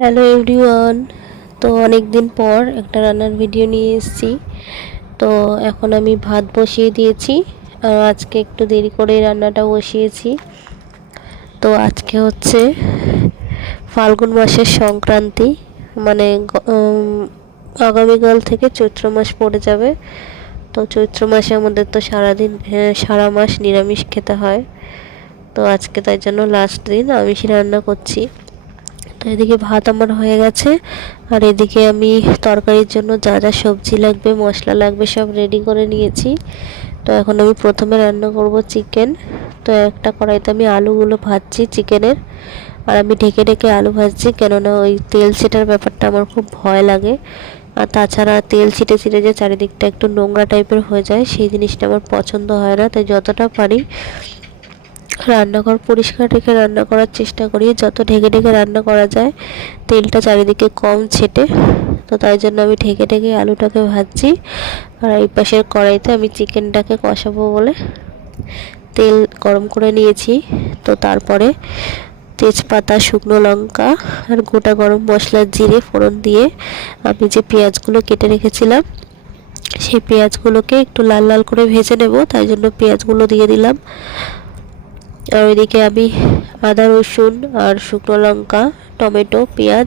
Hello everyone. তো অনেক দিন পর একটা রান্নার ভিডিও নিয়ে এসেছি। তো এখন আমি ভাত বসিয়ে দিয়েছি, আর আজকে একটু দেরি করে রান্নাটা বসিয়েছি। তো আজকে হচ্ছে ফাল্গুন মাসের সংক্রান্তি, মানে আগামীকাল থেকে চৈত্র মাস পড়ে যাবে। তো চৈত্র মাসে আমাদের তো সারাদিন সারা মাস নিরামিষ খেতে হয়। তো আজকে তাই জন্য লাস্ট দিন আমিষ রান্না করছি। তো এদিকে ভাত আমার হয়ে গেছে, আর এদিকে আমি তরকারির জন্য যা যা সবজি লাগবে মশলা লাগবে সব রেডি করে নিয়েছি। তো এখন আমি প্রথমে রান্না করব চিকেন। তো একটা কড়াইতে আমি আলুগুলো ভাজছি চিকেনের, আর আমি ঢেকে ঢেকে আলু ভাজছি, কেননা ওই তেল ছিটার ব্যাপারটা আমার খুব ভয় লাগে। আর তাছাড়া তেল ছিটে ছিটে যে চারিদিকটা একটু নোংরা টাইপের হয়ে যায়, সেই জিনিসটা আমার পছন্দ হয় না। তাই যতটা পারি রান্নাঘর পরিষ্কার রেখে রান্না করার চেষ্টা করি, যত ঢেকে ঢেকে রান্না করা যায়, তেলটা চারিদিকে কম ছেটে। তো তাই জন্য আমি ঢেকে ঢেকে আলুটাকে ভাজছি, আর এই পাশের কড়াইতে আমি চিকেনটাকে কষাবো বলে তেল গরম করে নিয়েছি। তো তারপরে তেজপাতা, শুকনো লঙ্কা আর গোটা গরম মশলা, জিরে ফোড়ন দিয়ে আমি যে পেঁয়াজগুলো কেটে রেখেছিলাম সেই পেঁয়াজগুলোকে একটু লাল লাল করে ভেজে নেব, তাই জন্য পেঁয়াজগুলো দিয়ে দিলাম। আর ওইদিকে আমি আদা রসুন আর শুকনো লঙ্কা, টমেটো, পেঁয়াজ